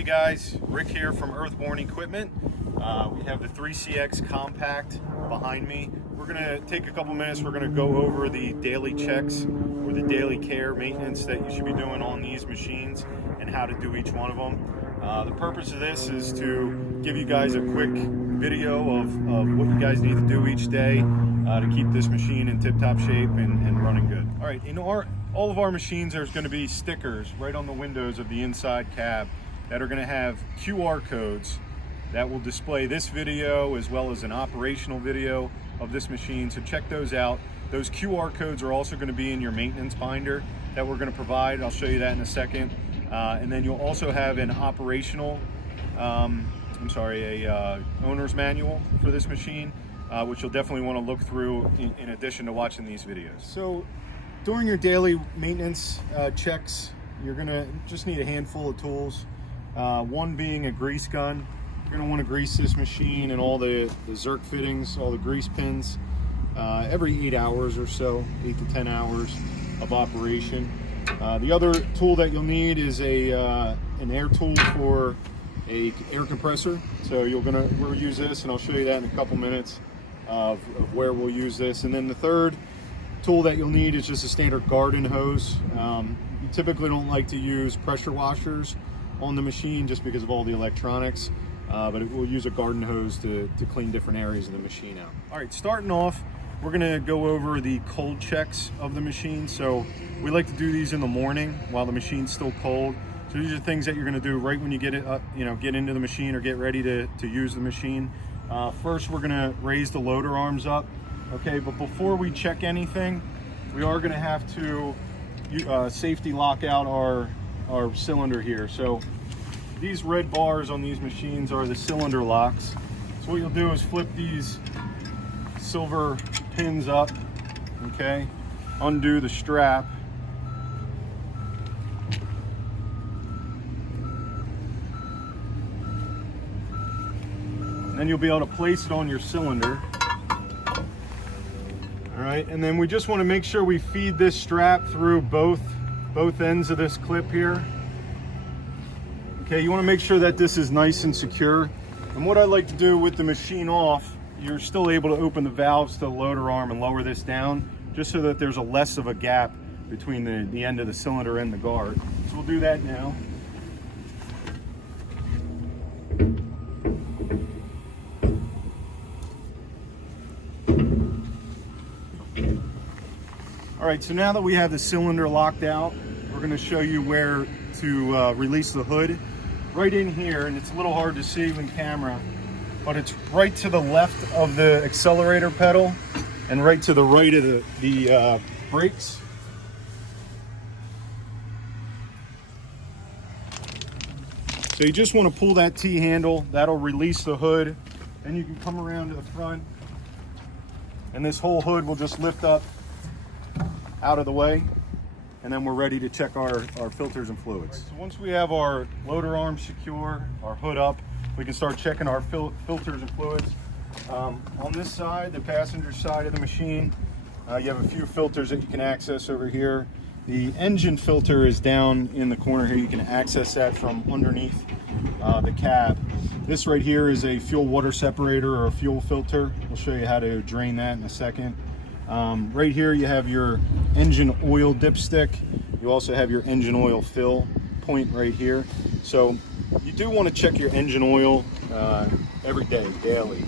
Hey guys, Rick here from Earthborne Equipment. We have the 3CX Compact behind me. We're going to take a couple minutes. We're going to go over the daily checks or the daily care maintenance that you should be doing on these machines and how to do each one of them. The purpose of this is to give you guys a quick video of what you guys need to do each day to keep this machine in tip-top shape and running good. All right, in all of our machines, there's going to be stickers right on the windows of the inside cab that are going to have QR codes that will display this video as well as an operational video of this machine. So check those out. Those QR codes are also going to be in your maintenance binder that we're going to provide. I'll show you that in a second. And then you'll also have an operational, owner's manual for this machine, which you'll definitely want to look through in addition to watching these videos. So during your daily maintenance checks, you're going to just need a handful of tools. One being a grease gun. You're going to want to grease this machine and all the Zerk fittings, all the grease pins, every 8 hours or so, 8 to 10 hours of operation. The other tool that you'll need is an air tool for a air compressor. So we'll use this, and I'll show you that in a couple minutes of where we'll use this. And then the third tool that you'll need is just a standard garden hose. You typically don't like to use pressure washers on the machine just because of all the electronics, but we'll use a garden hose to clean different areas of the machine out. All right, starting off, we're gonna go over the cold checks of the machine. So we like to do these in the morning while the machine's still cold. So these are things that you're gonna do right when you get it up, get into the machine or get ready to use the machine. First, we're gonna raise the loader arms up. Okay, but before we check anything, we are gonna have to safety lock out our cylinder here. So these red bars on these machines are the cylinder locks. So what you'll do is flip these silver pins up, okay, undo the strap, and then you'll be able to place it on your cylinder. All right, and then we just want to make sure we feed this strap through both ends of this clip here. Okay, you want to make sure that this is nice and secure. And what I like to do with the machine off, you're still able to open the valves to the loader arm and lower this down, just so that there's less of a gap between the end of the cylinder and the guard. So we'll do that now. All right, so now that we have the cylinder locked out, we're going to show you where to release the hood. Right in here, and it's a little hard to see in camera, but it's right to the left of the accelerator pedal and right to the right of the brakes. So you just want to pull that T-handle, that'll release the hood. Then you can come around to the front, and this whole hood will just lift up out of the way, and then we're ready to check our filters and fluids. Right, so once we have our loader arm secure, our hood up, we can start checking our filters and fluids. On this side, the passenger side of the machine, you have a few filters that you can access over here. The engine filter is down in the corner here. You can access that from underneath the cab. This right here is a fuel water separator or a fuel filter. We'll show you how to drain that in a second. Right here you have your engine oil dipstick. You also have your engine oil fill point right here. So you do want to check your engine oil every day, daily.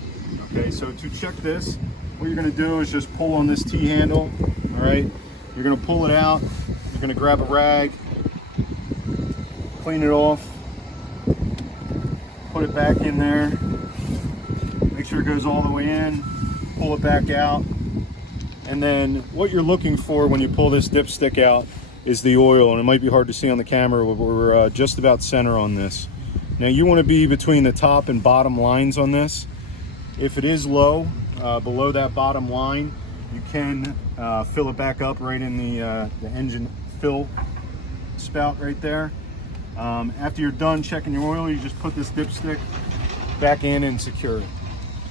Okay, so to check this, what you're going to do is just pull on this T-handle. All right, you're going to pull it out. You're going to grab a rag, clean it off, put it back in there, make sure it goes all the way in, pull it back out. And then what you're looking for when you pull this dipstick out is the oil, and it might be hard to see on the camera, but we're just about center on this. Now you want to be between the top and bottom lines on this. If it is low, below that bottom line, you can fill it back up right in the engine fill spout right there. After you're done checking your oil, you just put this dipstick back in and secure it.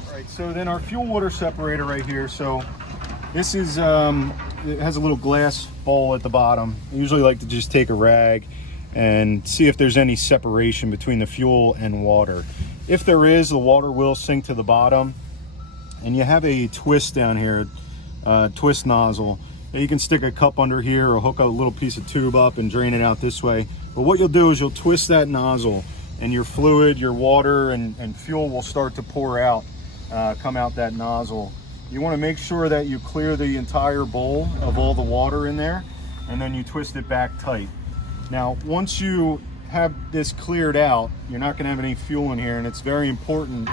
All right, so then our fuel water separator right here. So this is, it has a little glass bowl at the bottom. I usually like to just take a rag and see if there's any separation between the fuel and water. If there is, the water will sink to the bottom. And you have a twist down here, twist nozzle. You can stick a cup under here or hook a little piece of tube up and drain it out this way. But what you'll do is you'll twist that nozzle, and your fluid, your water, and fuel will start to pour out, come out that nozzle. You want to make sure that you clear the entire bowl of all the water in there, and then you twist it back tight. Now, once you have this cleared out, you're not going to have any fuel in here, and it's very important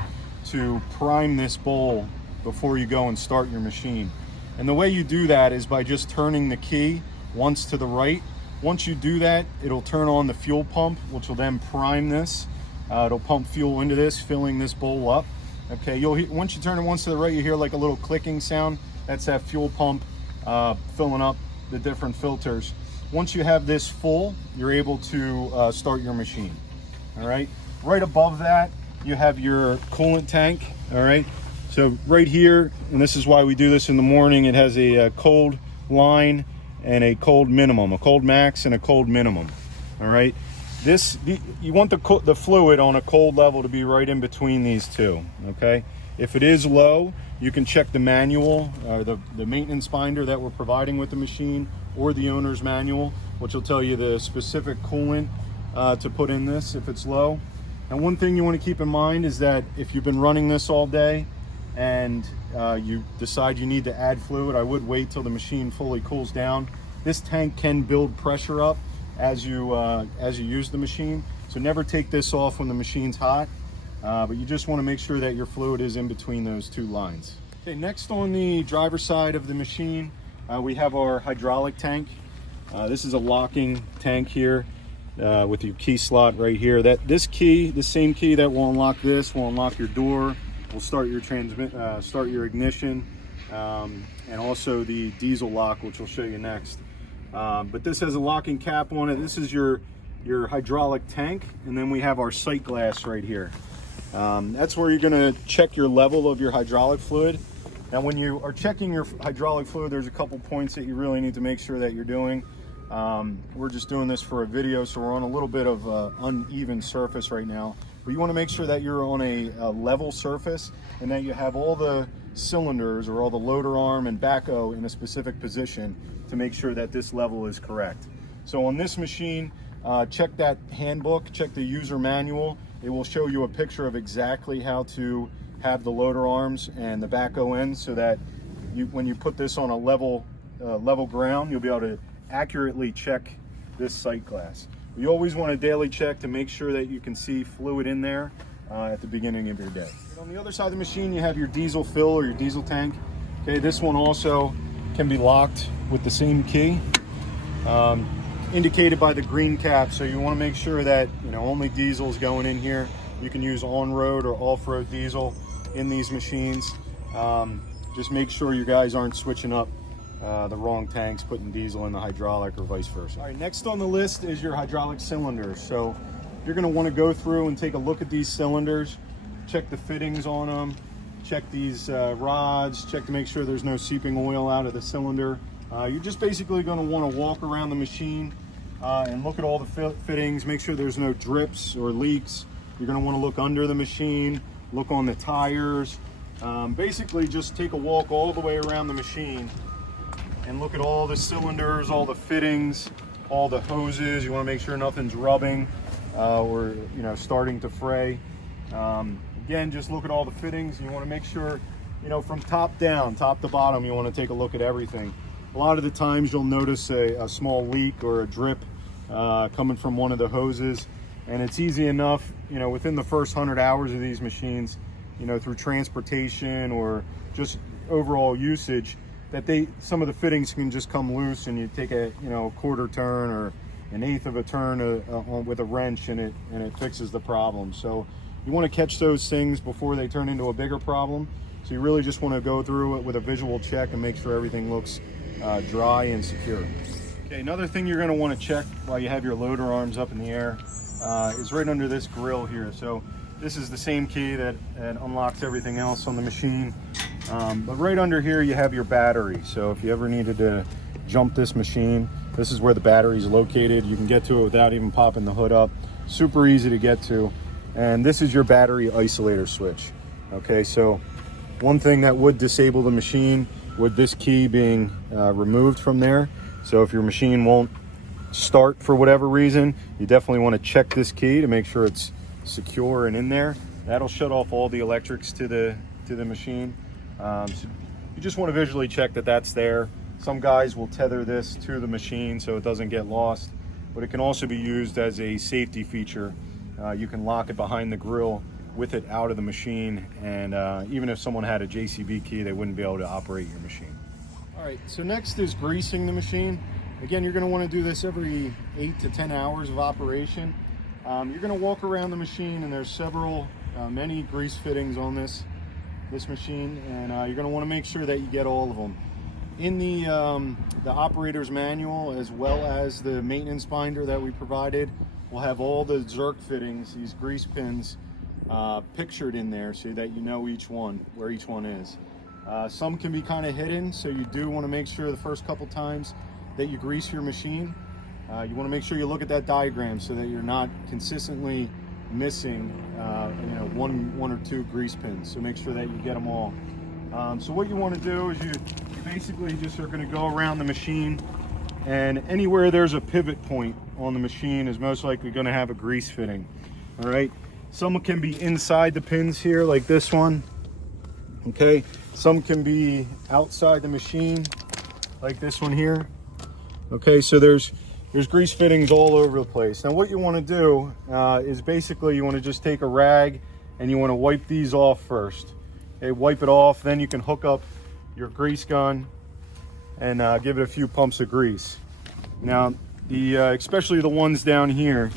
to prime this bowl before you go and start your machine. And the way you do that is by just turning the key once to the right. Once you do that, it'll turn on the fuel pump, which will then prime this. It'll pump fuel into this, filling this bowl up. Okay, once you turn it once to the right, you hear like a little clicking sound. That's that fuel pump filling up the different filters. Once you have this full, you're able to start your machine. All right, right above that, you have your coolant tank. All right, so right here, and this is why we do this in the morning, it has a cold line and a cold minimum, a cold max and a cold minimum. All right, you want the fluid on a cold level to be right in between these two. Okay, if it is low, you can check the manual, the maintenance binder that we're providing with the machine, or the owner's manual, which will tell you the specific coolant to put in this if it's low. And one thing you want to keep in mind is that if you've been running this all day and you decide you need to add fluid, I would wait till the machine fully cools down. This tank can build pressure up as you use the machine, so never take this off when the machine's hot, but you just want to make sure that your fluid is in between those two lines. Okay, next on the driver's side of the machine, we have our hydraulic tank. This is a locking tank here. With your key slot right here. This key, the same key that will unlock this, will unlock your door, will start your start your ignition, and also the diesel lock, which we'll show you next. But this has a locking cap on it. This is your hydraulic tank, and then we have our sight glass right here. That's where you're going to check your level of your hydraulic fluid. Now, when you are checking your hydraulic fluid, there's a couple points that you really need to make sure that you're doing. We're just doing this for a video, so we're on a little bit of uneven surface right now. But you want to make sure that you're on a level surface, and that you have all the cylinders or all the loader arm and backhoe in a specific position to make sure that this level is correct. So on this machine, check that handbook, check the user manual. It will show you a picture of exactly how to have the loader arms and the backhoe ends, so that when you put this on a level ground, you'll be able to accurately check this sight glass. You always want to daily check to make sure that you can see fluid in there at the beginning of your day. On the other side of the machine, you have your diesel fill or your diesel tank. Okay, this one also can be locked with the same key, indicated by the green cap. So you want to make sure that only diesel's going in here. You can use on-road or off-road diesel in these machines. Just make sure you guys aren't switching up the wrong tanks, putting diesel in the hydraulic or vice versa. All right, next on the list is your hydraulic cylinders. So you're going to want to go through and take a look at these cylinders, check the fittings on them, check these rods, check to make sure there's no seeping oil out of the cylinder. You're just basically going to want to walk around the machine and look at all the fittings, make sure there's no drips or leaks. You're going to want to look under the machine, look on the tires. Basically just take a walk all the way around the machine and look at all the cylinders, all the fittings, all the hoses. You want to make sure nothing's rubbing or starting to fray. Again, just look at all the fittings. You want to make sure, from top down, top to bottom, you want to take a look at everything. A lot of the times you'll notice a small leak or a drip coming from one of the hoses, and it's easy enough, within the first 100 hours of these machines, through transportation or just overall usage, that some of the fittings can just come loose, and you take a quarter turn or an eighth of a turn with a wrench, and it fixes the problem. So you want to catch those things before they turn into a bigger problem. So you really just want to go through it with a visual check and make sure everything looks dry and secure. Okay, another thing you're going to want to check while you have your loader arms up in the air is right under this grill here. So this is the same key that unlocks everything else on the machine. But right under here you have your battery. So if you ever needed to jump this machine, This is where the battery is located. You can get to it without even popping the hood up. Super easy to get to. And this is your battery isolator switch. Okay, so one thing that would disable the machine with this key being removed from there. So if your machine won't start for whatever reason, you definitely want to check this key to make sure it's secure and in there. That'll shut off all the electrics to the machine. So you just want to visually check that that's there. Some guys will tether this to the machine so it doesn't get lost, but it can also be used as a safety feature. You can lock it behind the grill with it out of the machine, and even if someone had a JCB key, they wouldn't be able to operate your machine. All right, so next is greasing the machine. Again, you're going to want to do this every 8 to 10 hours of operation. You're going to walk around the machine, and there's many grease fittings on this machine, and you're going to want to make sure that you get all of them. In the operator's manual, as well as the maintenance binder that we provided, we'll have all the Zerk fittings, these grease pins, pictured in there so that you know where each one is. Some can be kind of hidden, so you do want to make sure the first couple times that you grease your machine, you want to make sure you look at that diagram so that you're not consistently missing one or two grease pins. So make sure that you get them all. So what you want to do is you basically just are going to go around the machine, and anywhere there's a pivot point on the machine is most likely going to have a grease fitting. All right, some can be inside the pins here, like this one. Okay, some can be outside the machine, like this one here. Okay, so there's grease fittings all over the place. Now what you want to do is basically you want to just take a rag and you want to wipe these off first. Okay, wipe it off, then you can hook up your grease gun and give it a few pumps of grease. Now, especially the ones down here,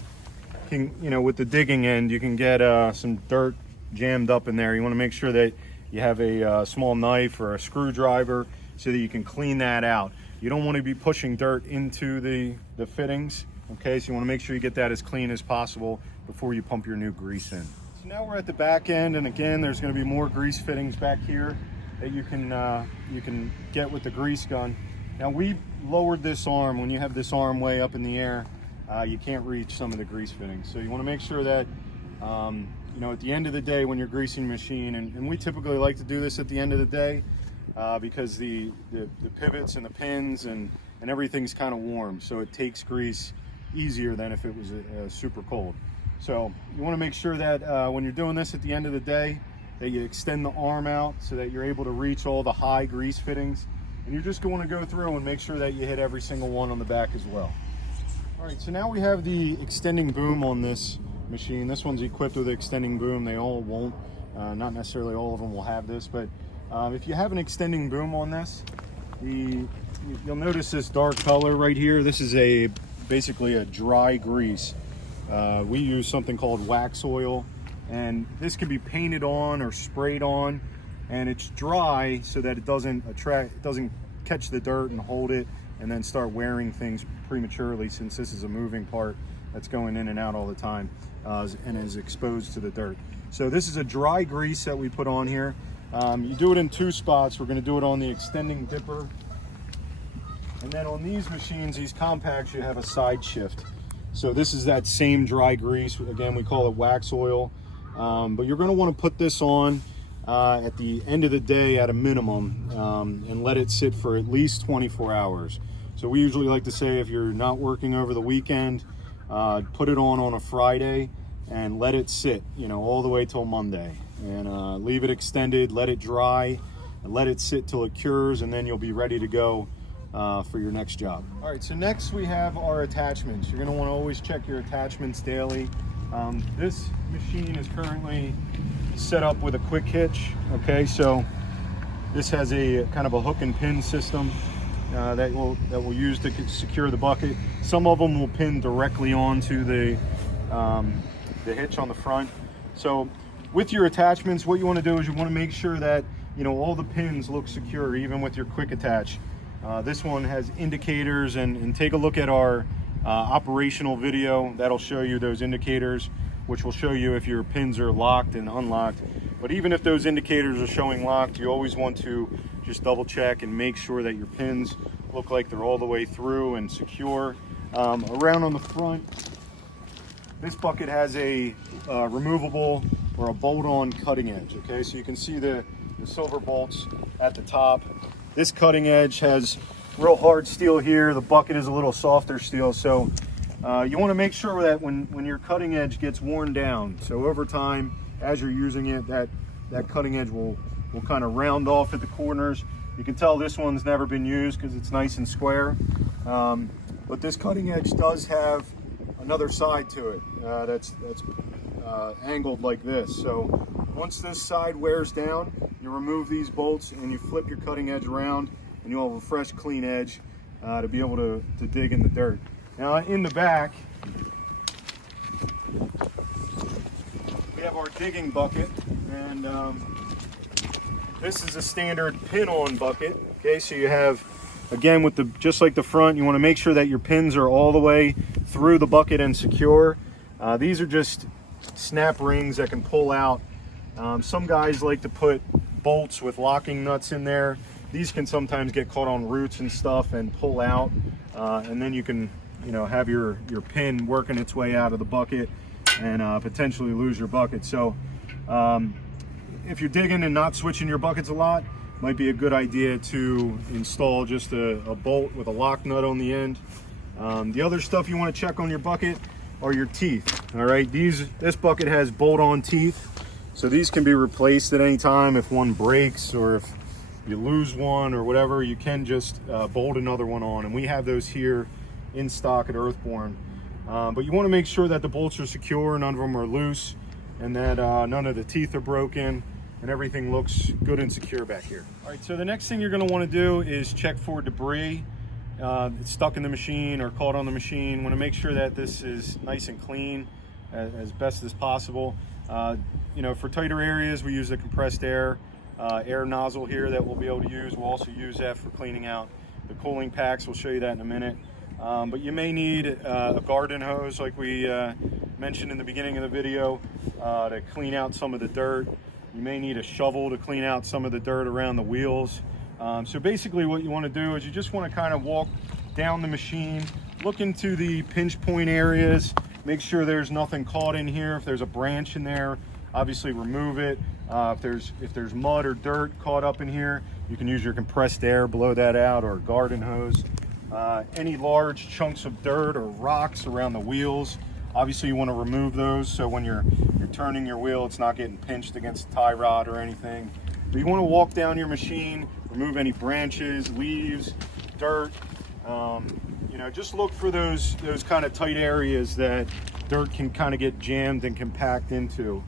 with the digging end, you can get some dirt jammed up in there. You want to make sure that you have a small knife or a screwdriver so that you can clean that out. You don't want to be pushing dirt into the fittings, okay? So you want to make sure you get that as clean as possible before you pump your new grease in. So now we're at the back end, and again, there's going to be more grease fittings back here that you can get with the grease gun. Now we lowered this arm. When you have this arm way up in the air, you can't reach some of the grease fittings. So you want to make sure that at the end of the day when you're greasing your machine, and we typically like to do this at the end of the day because the pivots and the pins and everything's kind of warm, so it takes grease easier than if it was super cold. So you want to make sure that when you're doing this at the end of the day, that you extend the arm out so that you're able to reach all the high grease fittings. And you're just going to go through and make sure that you hit every single one on the back as well. All right, so now we have the extending boom on this machine. This one's equipped with an extending boom. They all won't. Not necessarily all of them will have this, but if you have an extending boom on this, you'll notice this dark color right here. This is basically a dry grease. We use something called wax oil, and this can be painted on or sprayed on, and it's dry so that it doesn't catch the dirt and hold it and then start wearing things prematurely, since this is a moving part that's going in and out all the time and is exposed to the dirt. So this is a dry grease that we put on here. You do it in two spots. We're going to do it on the extending dipper, and then on these machines, these compacts, you have a side shift. So this is that same dry grease. Again, we call it wax oil. But you're going to want to put this on at the end of the day at a minimum, and let it sit for at least 24 hours. So we usually like to say if you're not working over the weekend, put it on a Friday and let it sit, all the way till Monday, and leave it extended, let it dry, and let it sit till it cures, and then you'll be ready to go for your next job. All right, so next we have our attachments. You're going to want to always check your attachments daily. This machine is currently set up with a quick hitch. Okay, so this has a kind of a hook and pin system that we'll use to secure the bucket. Some of them will pin directly onto the hitch on the front. So with your attachments, what you want to do is you want to make sure that all the pins look secure, even with your quick attach. This one has indicators, and take a look at our operational video. That'll show you those indicators, which will show you if your pins are locked and unlocked. But even if those indicators are showing locked, you always want to just double check and make sure that your pins look like they're all the way through and secure. Around on the front, this bucket has a removable or a bolt-on cutting edge, okay? So you can see the silver bolts at the top. This cutting edge has real hard steel here. The bucket is a little softer steel, so you want to make sure that when your cutting edge gets worn down, so over time, as you're using it, that cutting edge will kind of round off at the corners. You can tell this one's never been used because it's nice and square. But this cutting edge does have another side to it that's angled like this. So once this side wears down, you remove these bolts and you flip your cutting edge around, and you'll have a fresh, clean edge to be able to dig in the dirt. Now in the back, we have our digging bucket, and this is a standard pin-on bucket. Okay, so you have, again, with just like the front, you want to make sure that your pins are all the way through the bucket and secure. These are just snap rings that can pull out. Some guys like to put bolts with locking nuts in there. These can sometimes get caught on roots and stuff and pull out, and then you can, have your pin working its way out of the bucket and potentially lose your bucket. So if you're digging and not switching your buckets a lot, might be a good idea to install just a bolt with a lock nut on the end. The other stuff you want to check on your bucket are your teeth. All right, this bucket has bolt-on teeth, so these can be replaced at any time. If one breaks or if you lose one or whatever, you can just bolt another one on, and we have those here in stock at Earthborn. But you want to make sure that the bolts are secure, none of them are loose, and that none of the teeth are broken, and everything looks good and secure back here. All right, so the next thing you're going to want to do is check for debris. It's stuck in the machine or caught on the machine. You want to make sure that this is nice and clean as best as possible. For tighter areas, we use the compressed air nozzle here that we'll be able to use. We'll also use that for cleaning out the cooling packs. We'll show you that in a minute. But you may need a garden hose, like we mentioned in the beginning of the video, to clean out some of the dirt. You may need a shovel to clean out some of the dirt around the wheels. So basically what you want to do is you just want to kind of walk down the machine, look into the pinch point areas, make sure there's nothing caught in here. If there's a branch in there, obviously remove it. If there's mud or dirt caught up in here, you can use your compressed air, blow that out, or a garden hose. Any large chunks of dirt or rocks around the wheels, obviously you want to remove those, so when you're turning your wheel, it's not getting pinched against a tie rod or anything. But you want to walk down your machine, remove any branches, leaves, dirt. Just look for those kind of tight areas that dirt can kind of get jammed and compact into.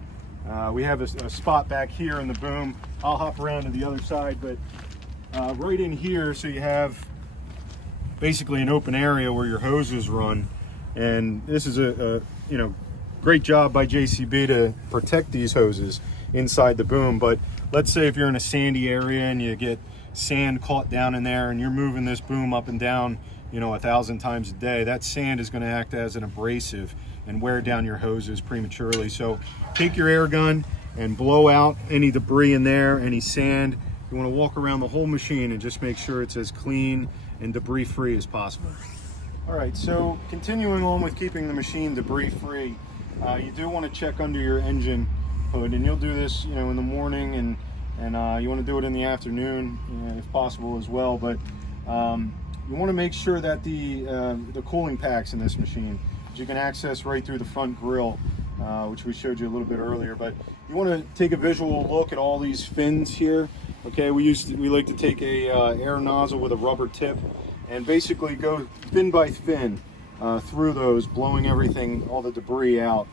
We have a spot back here in the boom. I'll hop around to the other side, but right in here, so you have basically an open area where your hoses run, and this is a great job by JCB to protect these hoses inside the boom. But let's say if you're in a sandy area and you get sand caught down in there and you're moving this boom up and down 1,000 times a day, that sand is going to act as an abrasive and wear down your hoses prematurely. So take your air gun and blow out any debris in there, any sand. You want to walk around the whole machine and just make sure it's as clean and debris free as possible. All right, so continuing on with keeping the machine debris free, you do want to check under your engine hood, and you'll do this in the morning, and you want to do it in the afternoon if possible as well. But you want to make sure that the cooling packs in this machine, which you can access right through the front grill, which we showed you a little bit earlier, but you want to take a visual look at all these fins here. Okay, we like to take a air nozzle with a rubber tip and basically go fin by fin through those, blowing everything, all the debris out.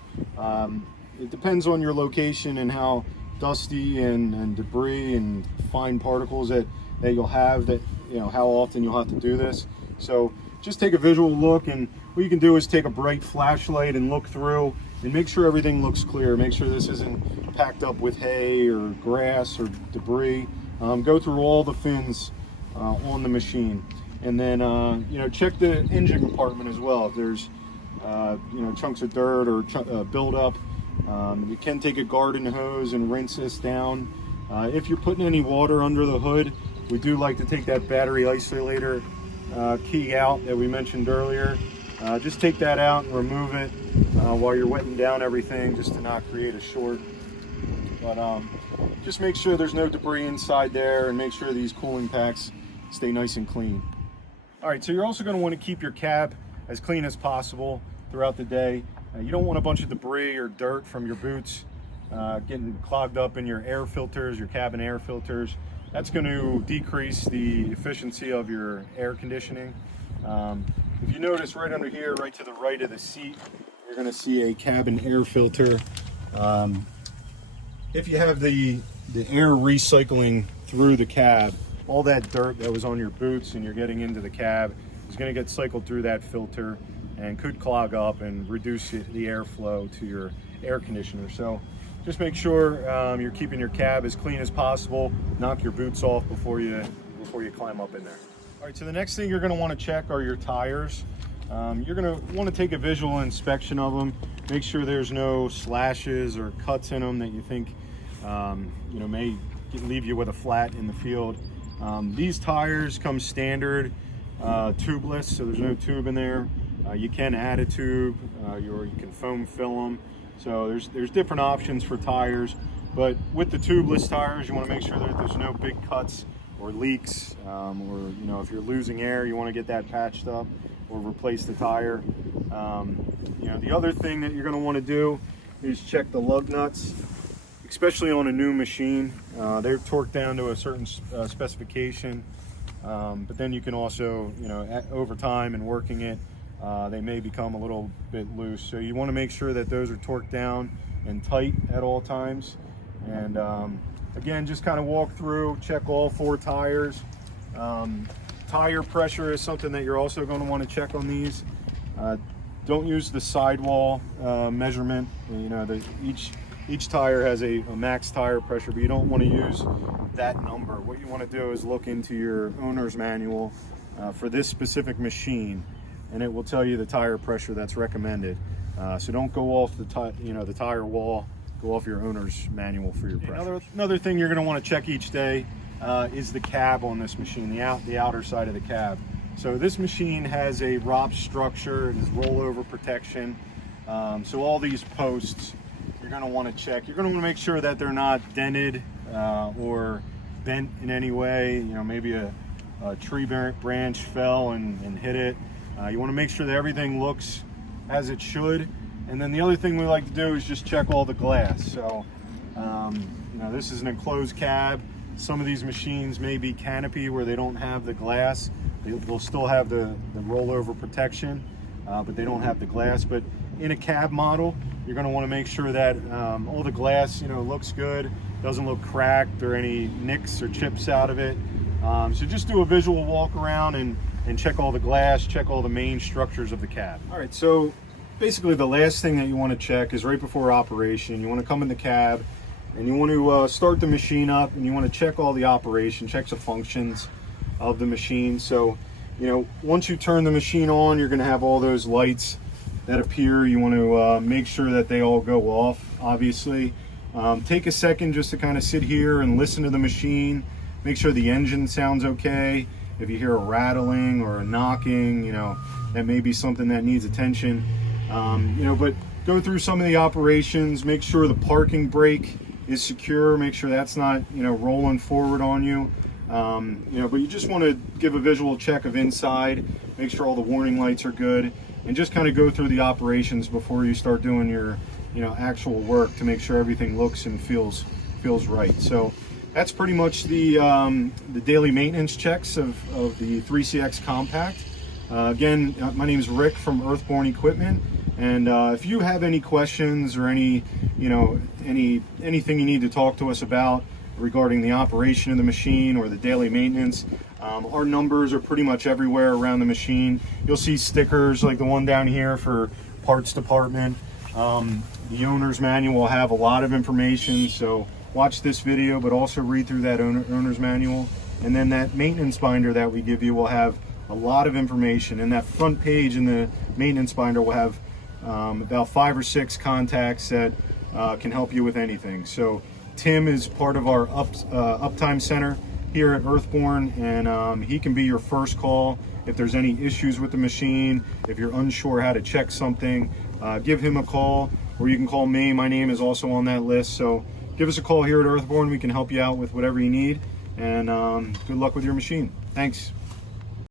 It depends on your location and how dusty and debris and fine particles that you'll have, that how often you'll have to do this. So just take a visual look, and what you can do is take a bright flashlight and look through and make sure everything looks clear. Make sure this isn't packed up with hay or grass or debris. Go through all the fins on the machine, and then check the engine compartment as well. If there's chunks of dirt or buildup, you can take a garden hose and rinse this down. If you're putting any water under the hood, we do like to take that battery isolator key out that we mentioned earlier. Just take that out and remove it while you're wetting down everything, just to not create a short. But just make sure there's no debris inside there, and make sure these cooling packs stay nice and clean. All right, so you're also going to want to keep your cab as clean as possible throughout the day. You don't want a bunch of debris or dirt from your boots getting clogged up in your air filters, your cabin air filters. That's going to decrease the efficiency of your air conditioning. If you notice right under here, right to the right of the seat, you're going to see a cabin air filter. If you have the air recycling through the cab, all that dirt that was on your boots and you're getting into the cab is going to get cycled through that filter and could clog up and reduce the airflow to your air conditioner. So just make sure you're keeping your cab as clean as possible. Knock your boots off before you climb up in there. All right, so the next thing you're going to want to check are your tires. You're going to want to take a visual inspection of them. Make sure there's no slashes or cuts in them that you think may leave you with a flat in the field. These tires come standard tubeless, so there's no tube in there. You can add a tube, or you can foam fill them. So there's different options for tires, but with the tubeless tires, you want to make sure that there's no big cuts or leaks, or if you're losing air, you want to get that patched up or replace the tire. The other thing that you're going to want to do is check the lug nuts, especially on a new machine. They're torqued down to a certain specification, but then you can also, over time and working it, they may become a little bit loose. So you want to make sure that those are torqued down and tight at all times. And again, just kind of walk through, check all 4 tires. Tire pressure is something that you're also going to want to check on these. Don't use the sidewall measurement. Each tire has a max tire pressure, but you don't want to use that number. What you want to do is look into your owner's manual for this specific machine, and it will tell you the tire pressure that's recommended. So don't go off the tire wall. Go off your owner's manual for your pressure. Another thing you're going to want to check each day is the cab on this machine, the outer side of the cab. So this machine has a ROP structure. It is rollover protection. So all these posts you're going to want to check. You're going to want to make sure that they're not dented or bent in any way. Maybe a tree branch fell and hit it. You want to make sure that everything looks as it should. And then the other thing we like to do is just check all the glass. So, this is an enclosed cab. Some of these machines may be canopy where they don't have the glass. They'll still have the rollover protection, but they don't have the glass. But in a cab model, you're going to want to make sure that all the glass, looks good, doesn't look cracked or any nicks or chips out of it. So just do a visual walk around and check all the glass, check all the main structures of the cab. All right, so basically the last thing that you want to check is right before operation. You want to come in the cab and you want to start the machine up, and you want to check all the operation, check the functions of the machine. So, once you turn the machine on, you're going to have all those lights that appear. You want to make sure that they all go off, obviously. Take a second just to kind of sit here and listen to the machine. Make sure the engine sounds okay. If you hear a rattling or a knocking, that may be something that needs attention. But go through some of the operations. Make sure the parking brake is secure. Make sure that's not, rolling forward on you. But you just want to give a visual check of inside. Make sure all the warning lights are good, and just kind of go through the operations before you start doing your, actual work to make sure everything looks and feels right. So that's pretty much the daily maintenance checks of the 3CX Compact. Again, my name is Rick from Earthborn Equipment, and if you have any questions or anything you need to talk to us about regarding the operation of the machine or the daily maintenance, our numbers are pretty much everywhere around the machine. You'll see stickers like the one down here for parts department. The owner's manual will have a lot of information, so watch this video, but also read through that owner's manual. And then that maintenance binder that we give you will have a lot of information. And that front page in the maintenance binder will have about 5 or 6 contacts that can help you with anything. So Tim is part of our uptime center. here at Earthborn, and he can be your first call if there's any issues with the machine. If you're unsure how to check something, give him a call, or you can call me. My name is also on that list, so give us a call here at Earthborn. We can help you out with whatever you need, and good luck with your machine. Thanks.